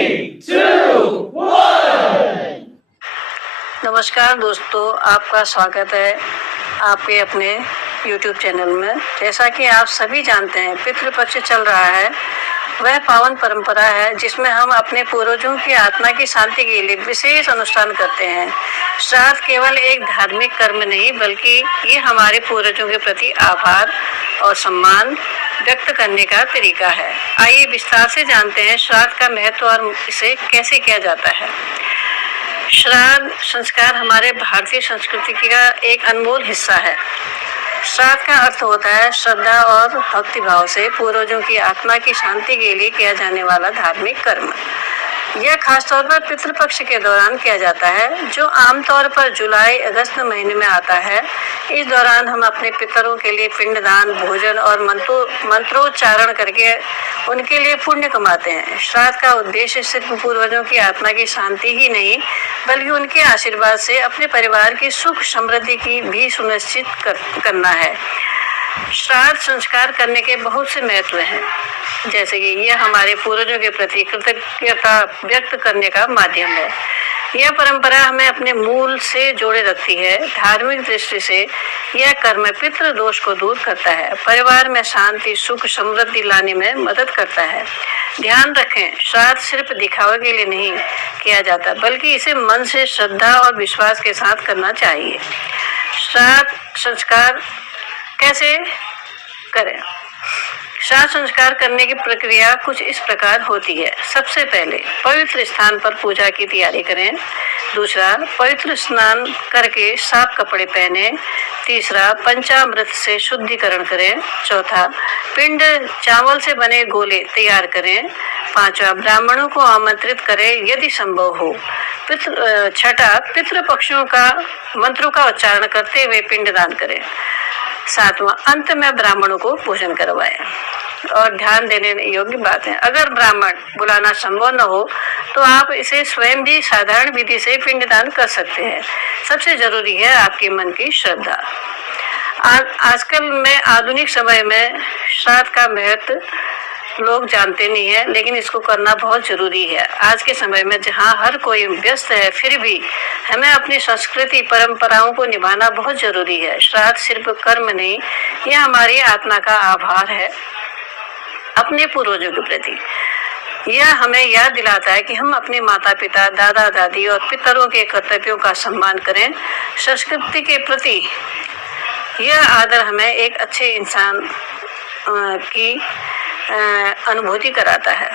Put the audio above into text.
3, 2, 1। नमस्कार दोस्तों, आपका स्वागत है आपके अपने YouTube चैनल में। जैसा कि आप सभी जानते हैं, पितृपक्ष चल रहा है। वह पावन परंपरा है जिसमें हम अपने पूर्वजों की आत्मा की शांति के लिए विशेष अनुष्ठान करते हैं। श्राद्ध केवल एक धार्मिक कर्म नहीं, बल्कि ये हमारे पूर्वजों के प्रति आभार और सम्मान व्यक्त करने का तरीका है। आइए विस्तार से जानते हैं श्राद्ध का महत्व और इसे कैसे किया जाता है। श्राद्ध संस्कार हमारे भारतीय संस्कृति का एक अनमोल हिस्सा है। श्राद्ध का अर्थ होता है श्रद्धा और भक्ति भाव से पूर्वजों की आत्मा की शांति के लिए किया जाने वाला धार्मिक कर्म। यह खासतौर पर पितृपक्ष के दौरान किया जाता है, जो आमतौर पर जुलाई अगस्त महीने में आता है। इस दौरान हम अपने पितरों के लिए पिंडदान, भोजन और मंत्रोच्चारण करके उनके लिए पुण्य कमाते हैं। श्राद्ध का उद्देश्य सिर्फ पूर्वजों की आत्मा की शांति ही नहीं, बल्कि उनके आशीर्वाद से अपने परिवार की सुख समृद्धि की भी सुनिश्चित करना है। श्राद्ध संस्कार करने के बहुत से महत्व हैं, जैसे कि यह हमारे पूर्वजों के प्रति कृतज्ञता व्यक्त करने का माध्यम है। यह परंपरा हमें अपने मूल से जोड़े रखती है। धार्मिक दृष्टि से यह कर्म पितृ दोष को दूर करता है, परिवार में शांति, सुख, समृद्धि लाने में मदद करता है। ध्यान रखें, श्राद्ध सिर्फ दिखावे के लिए नहीं किया जाता, बल्कि इसे मन से श्रद्धा और विश्वास के साथ करना चाहिए। श्राद्ध संस्कार कैसे करें? श्राद्ध संस्कार करने की प्रक्रिया कुछ इस प्रकार होती है। सबसे पहले पवित्र स्थान पर पूजा की तैयारी करें। दूसरा, पवित्र स्नान करके साफ कपड़े पहने। तीसरा, पंचामृत से शुद्धिकरण करें। चौथा, पिंड चावल से बने गोले तैयार करें। पांचवा, ब्राह्मणों को आमंत्रित करें यदि संभव हो। छठा, पितृपक्षों का मंत्रों का उच्चारण करते हुए पिंडदान करें। सातवां, अंत में ब्राह्मणों को भोजन करवाएं। और ध्यान देने योग्य बात है, अगर ब्राह्मण बुलाना संभव न हो तो आप इसे स्वयं भी साधारण विधि से पिंडदान कर सकते हैं। सबसे जरूरी है आपके मन की श्रद्धा। आजकल में आधुनिक समय में श्राद्ध का महत्व लोग जानते नहीं है, लेकिन इसको करना बहुत जरूरी है। आज के समय में जहाँ हर कोई व्यस्त है, फिर भी हमें अपनी संस्कृति परंपराओं को निभाना बहुत जरूरी है। श्राद्ध सिर्फ कर्म नहीं, यह हमारी आत्मा का आभार है अपने पूर्वजों के प्रति। यह हमें याद दिलाता है कि हम अपने माता पिता, दादा दादी और पितरों के कर्तव्यों का सम्मान करें। संस्कृति के प्रति यह आदर हमें एक अच्छे इंसान की अनुभूति कराता है।